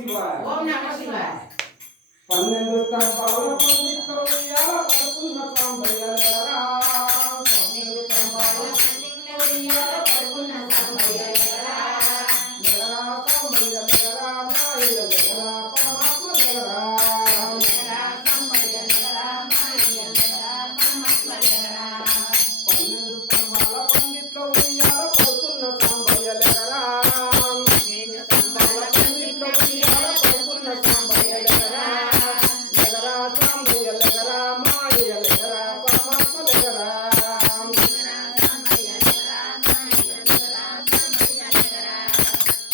శివాయ. ఓం నమః శివాయ. 12 స్తంభాల పండితో ఉయ్యాల పడుకున్న సాంబయ్య లేరా. 12 స్తంభాల పండితో ఉయ్యాల పడుకున్న సాంబయ్య లేరా. లేరా సాంబయ్య లేరా, మాయ లేరా, పరమాత్మ లేరా. లేరా సాంబయ్య లేరా, మాయ లేరా, పరమాత్మ లేరా. 12 స్తంభాల పండితో ఉయ్యాల పడుకున్న సాంబయ్య లేరా. 12 స్తంభాల పండితో ఉయ్యాల పడుకున్న సాంబయ్య లేరా. లేరా సాంబయ్య లేరా, మాయ లేరా, పరమాత్మ లేరా. లేరా సాంబయ్య లేరా, మాయ లేరా, పరమాత్మ లేరా.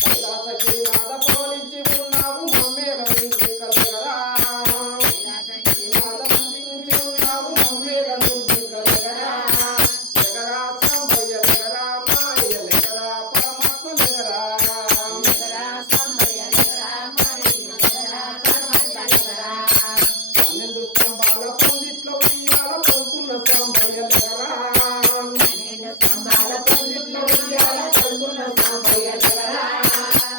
కైలాసగిరినాథ పవలించి ఉన్నావు మమ్మేల నుంచి కలగరా. కైలాసగిరినాథ పవలించి ఉన్నావు మమ్మేల నుంచి కలగరా. లేగరా సాంబయ్య లేగరా, మాయ లేగరా, పరమాత్మ లేగరా. లేరా సాంబయ్య లేరా, మాయ లేరా, పరమాత్మ లేరా. 12 స్తంభాల పందిట్లో ఉయ్యాల పడుకున్న సాంబయ్య లేగరా. 12 స్తంభాల పండితో ఉయ్యాల పడుకున్న సాంబయ్య లేరా.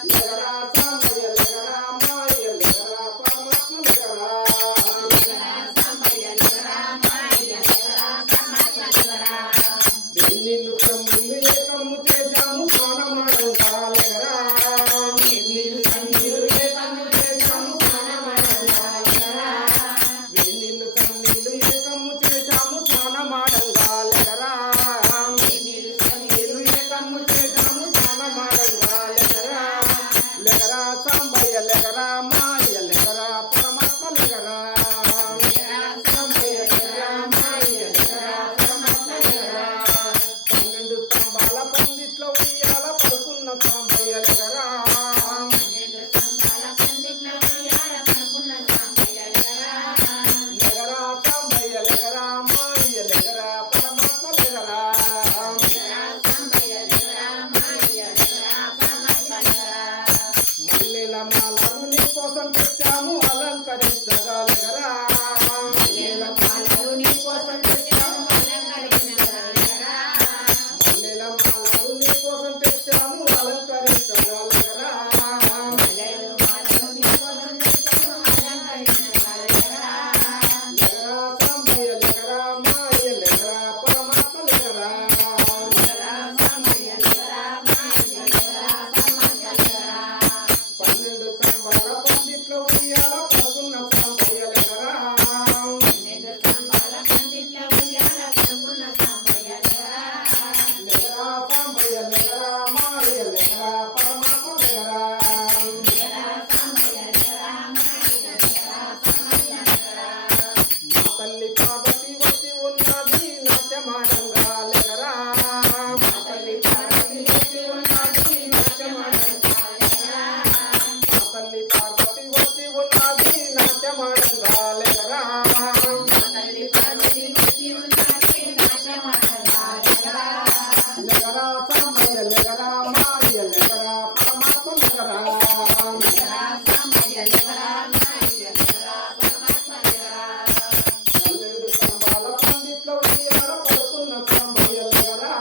లేగరా సాంబయ్య లేగరా, మాయ లేగరా, పరమాత్మ లేగరా. లేరా సాంబయ్య లేరా, మాయ లేరా, పరమాత్మ లేరా. వెన్నీళ్ళు కన్నీళ్ళు ఏకము చేశాము స్నానమాడంగా లేగరా. వెన్నీళ్ళు కన్నీళ్ళు ఏకము చేశాము స్నానమాడంగా లేరా. వెన్నీళ్ళు కన్నీళ్ళు ఏకము చేశాము స్నానమాడంగా లేగరా. వెన్నీళ్ళు కన్నీళ్ళు ఏకము చేశాము స్నానమాడంగా లేగరా. లేగరా సాంబయ్య లేగరా, మాయ లేగరా, పరమాత్మ లేగరా. లేరా సాంబయ్య లేరా, మాయ లేరా, పరమాత్మ లేరా. 12 స్తంభాల పందిట్లో ఉయ్యాల పడుకున్న సాంబయ్య లేగరా. 12 స్తంభాల పండిట్లో ఉయ్యాల పడుకున్న సాంబయ్య లేరా. లేగరా సాంబయ్య లేగరా, మాయ లేగరా, పరమాత్మ లేగరా. లేరా సాంబయ్య లేరా, మాయ లేరా, పరమాత్మ లేరా. మల్లెల మాలను నీ కోసం తెచ్చాము అలంకరించగా లేగరా. మల్లెల మాలలు నీ కోసం తెచ్చాము అలంకరించగా లేరా. మల్లెల మాలను నీ కోసం తెచ్చాము అలంకరించగా లేగరా. మల్లెల మాలలు నీ కోసం తెచ్చాము అలంకరించగా లేరా. లేగరా సాంబయ్య లేగరా, మాయ లేగరా, పరమాత్మ లేగరా. లేరా సాంబయ్య లేరా, మాయ లేరా, పరమాత్మ లేరా. 12 స్తంభాల పందిట్లో ఉయ్యాల పడుకున్న సాంబయ్య లేగరా. 12 స్తంభాల పండిట్లో ఉయ్యాల పడుకున్న సాంబయ్య లేరా. లేగరా సాంబయ్య లేగరా, మాయ లేగరా, పరమాత్మ లేగరా. లేరా సాంబయ్య లేరా, మాయ లేరా, పరమాత్మ లేరా. మా తల్లి పార్వతి వచ్చి ఉన్నది నాట్యమాడంగా లేగరా. మా తల్లి పార్వతి వచ్చి ఉన్నది నాట్యమాడంగా లేరా. మా తల్లి పార్వతి వచ్చి ఉన్నది నాట్యమాడంగా లేగరా. మా తల్లి పార్వతి వచ్చి ఉన్నది నాట్యమాడంగా లేరా. లేగరా సాంబయ్య లేగరా, మాయ లేగరా, పరమాత్మ లేగరా. లేరా సాంబయ్య లేరా, మాయ లేరా, పరమాత్మ లేరా. 12 స్తంభాల పందిట్లో ఉయ్యాల పడుకున్న సాంబయ్య లేగరా.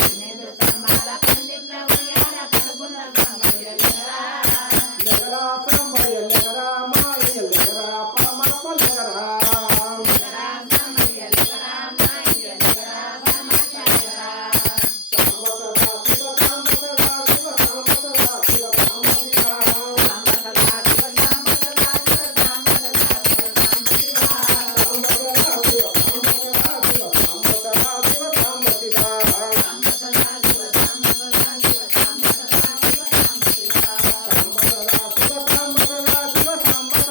12 స్తంభాల పండిట్లో ఉయ్యాల పడుకున్న సాంబయ్య లేరా. లేగరా సాంబయ్య లేగరా, మాయ లేగరా, పరమాత్మ లేగరా. లేరా సాంబయ్య లేరా, మాయ లేరా, పరమాత్మ లేరా. సాంబ సదా శివ సాంబ సదా శివ సాంబ సదా శివ సాంబ శివ. సాంబ సదా శివ, సాంబ సదా శివ, సాంబ సదా శివ, సాంబ శివ. సాంబ సదా శివ సాంబ సదా శివ సాంబ సదా శివ సాంబ శివ. సాంబ సదా శివ, సాంబ సదా శివ, సాంబ సదా శివ, సాంబ శివ. సాంబ సదా శివ సాంబ సదా శివ సాంబ సదా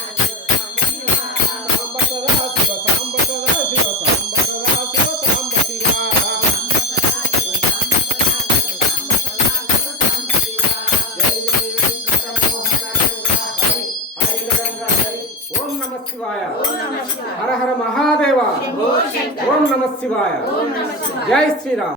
శివ సాంబ శివ. సాంబ సదా శివ సాంబ సదా శివ సాంబ సదా శివ సాంబ శివ. జయ జయ వెంకట మోహన రంగ హరి హరి రంగ హరి. ఓం నమః శివాయ. హర హర మహాదేవ. ఓం నమః శివాయ. జై శ్రీరామ్.